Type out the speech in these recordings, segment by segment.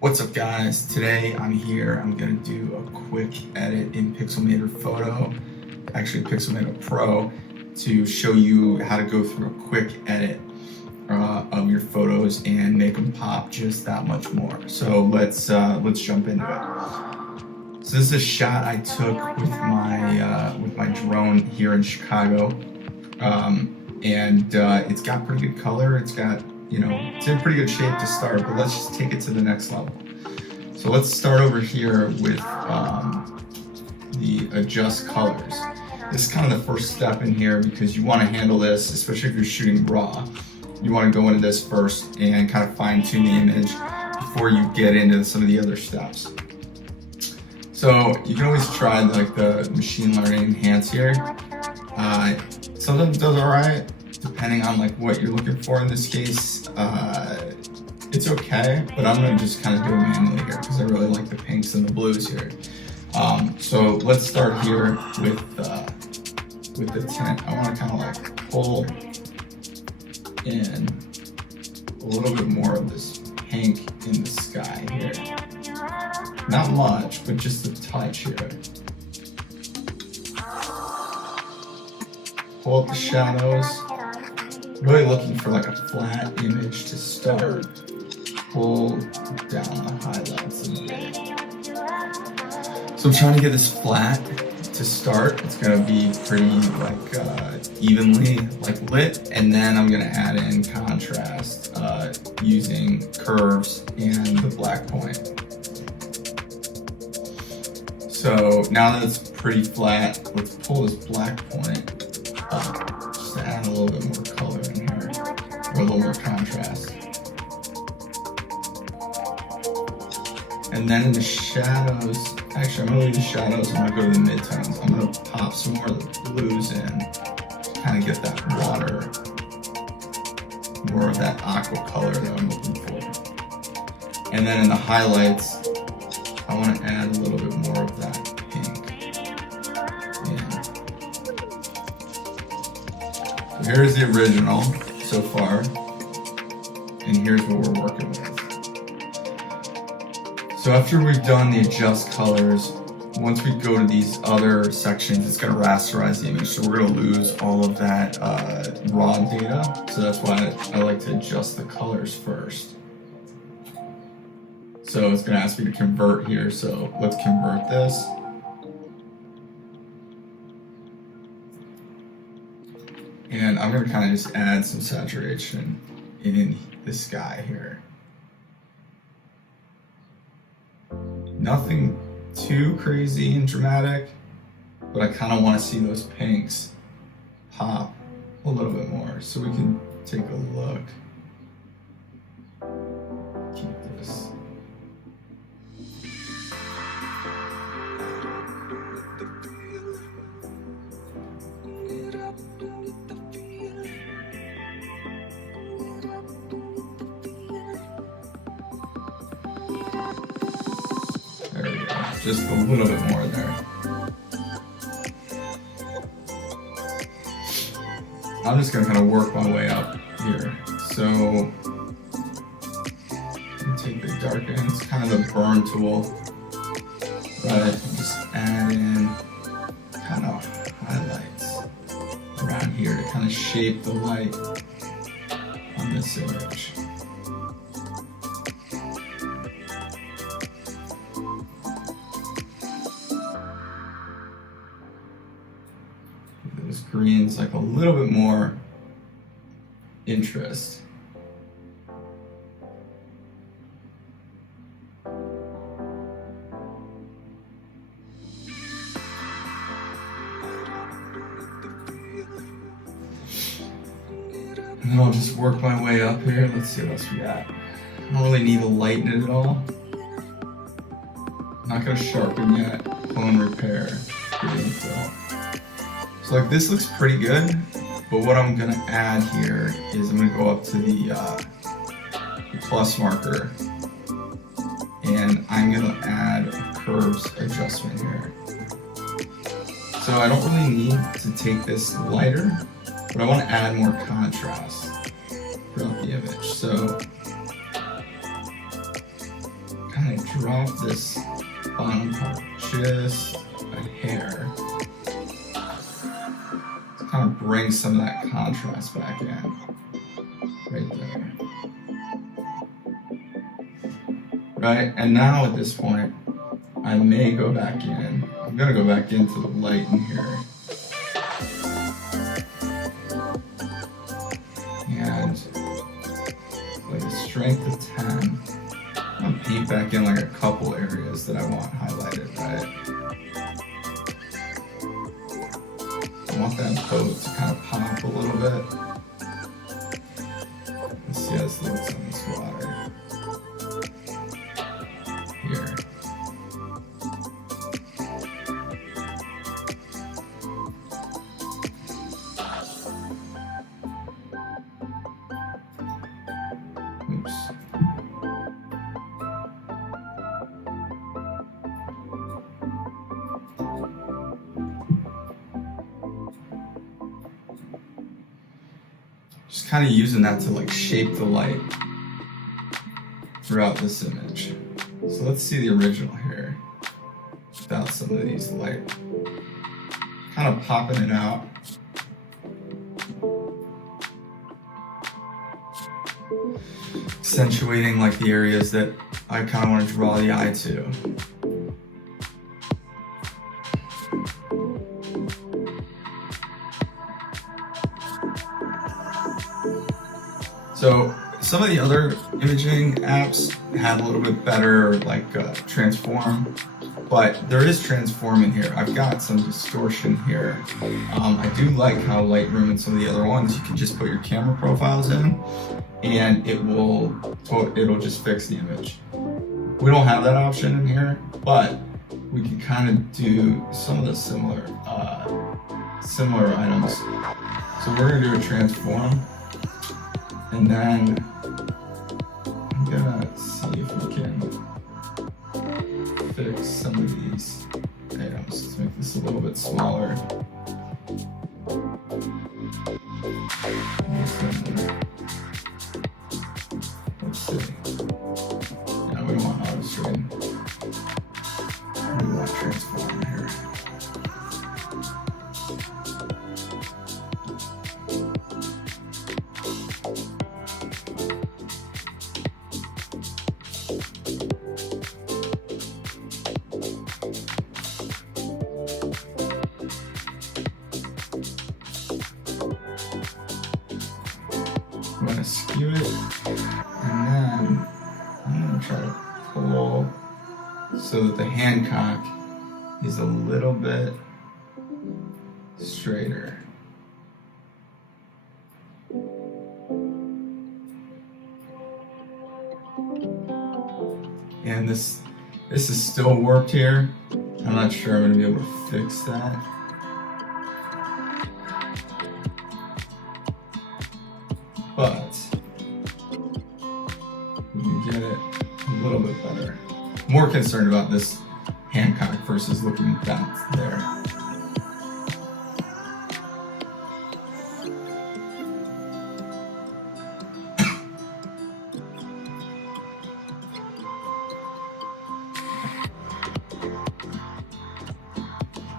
What's up guys? Today I'm going to do a quick edit in Pixelmator Photo, actually Pixelmator Pro, to show you how to go through a quick edit of your photos and make them pop just that much more. So let's jump into it. So this is a shot I took with my drone here in Chicago, and it's got pretty good color. It's got, it's in pretty good shape to start, but let's just take it to the next level. So let's start over here with the adjust colors. This is kind of the first step in here because you want to handle this, especially if you're shooting raw. You want to go into this first and kind of fine tune the image before you get into some of the other steps. So you can always try like the machine learning enhance here. Sometimes it does all right, depending on like what you're looking for. In this case, it's okay, but I'm gonna just kind of do it manually here because I really like the pinks and the blues here. So let's start here with the tint. I want to kind of like pull in a little bit more of this pink in the sky here. Not much, but just a touch here. Pull up the shadows. Really looking for like a flat image to start. Pull down the highlights a bit. So I'm trying to get this flat to start. It's gonna be pretty like evenly like lit, and then I'm gonna add in contrast using curves and the black point. So now that it's pretty flat, let's pull this black point up just to add a little bit more color in here, or a little more contrast. And then in the shadows, actually I'm gonna leave the shadows, I'm gonna go to the midtones. I'm gonna pop some more of the blues in, kind of get that water, more of that aqua color that I'm looking for. And then in the highlights, I want to add a little bit more of that pink in. So here's the original so far, and here's what we're working with. So after we've done the adjust colors, once we go to these other sections, it's going to rasterize the image. So we're going to lose all of that raw data. So that's why I like to adjust the colors first. So it's going to ask me to convert here. So let's convert this. And I'm going to kind of just add some saturation in the sky here. Nothing too crazy and dramatic, but I kind of want to see those pinks pop a little bit more. So we can take a look. Keep this. There we go, just a little bit more there. I'm just gonna kind of work my way up here. So, take the darken, it's kind of the burn tool, but just add in kind of highlights around here to kind of shape the light on this image. Those greens like a little bit more interest. And I'll just work my way up here. Let's see what else we got. I don't really need to lighten it at all. I'm not gonna sharpen yet. Clone repair. So like this looks pretty good, but what I'm gonna add here is I'm gonna go up to the plus marker, and I'm gonna add a curves adjustment here. So I don't really need to take this lighter, but I want to add more contrast throughout the image. So kind of drop this bottom part just a hair. To kind of bring some of that contrast back in. Right there. Right, and now at this point, I may go back in. I'm gonna go back into the light in here. And like a strength of 10, I'm gonna paint back in like a couple areas that I want highlighted, right? I want that coat to kind of pop a little bit. Let's see how this looks on this water. Here. Oops. Just kind of using that to like shape the light throughout this image. So let's see the original here without some of these light. Kind of popping it out. Accentuating like the areas that I kind of want to draw the eye to. So some of the other imaging apps have a little bit better like transform, but there is transform in here. I've got some distortion here. I do like how Lightroom and some of the other ones, you can just put your camera profiles in and it'll just fix the image. We don't have that option in here, but we can kind of do some of the similar items. So we're gonna do a transform. And then I'm gonna see if we can fix some of these items to make this a little bit smaller. Let's see. Yeah, we don't want auto straighten. We want transform here. I'm going to skew it, and then I'm going to try to pull so that the Hancock is a little bit straighter. And this is still warped here. I'm not sure I'm going to be able to fix that. But we can get it a little bit better. More concerned about this Hancock versus looking down there.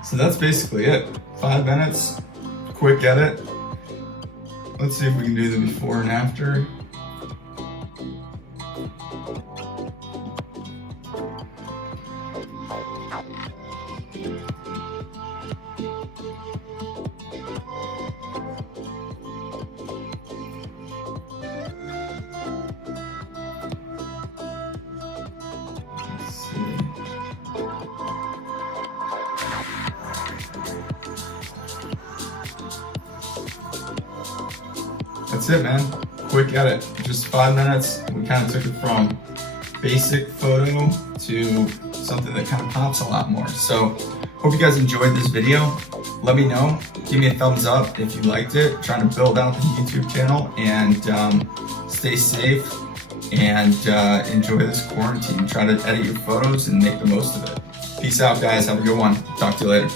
So that's basically it. 5 minutes, quick edit. Let's see if we can do the before and after. Let's see. That's it, man. Quick edit. Just 5 minutes. We kind of took it from basic photo to something that kind of pops a lot more. So, hope you guys enjoyed this video. Let me know. Give me a thumbs up if you liked it. Trying to build out the YouTube channel and stay safe and enjoy this quarantine. Try to edit your photos and make the most of it. Peace out, guys. Have a good one. Talk to you later.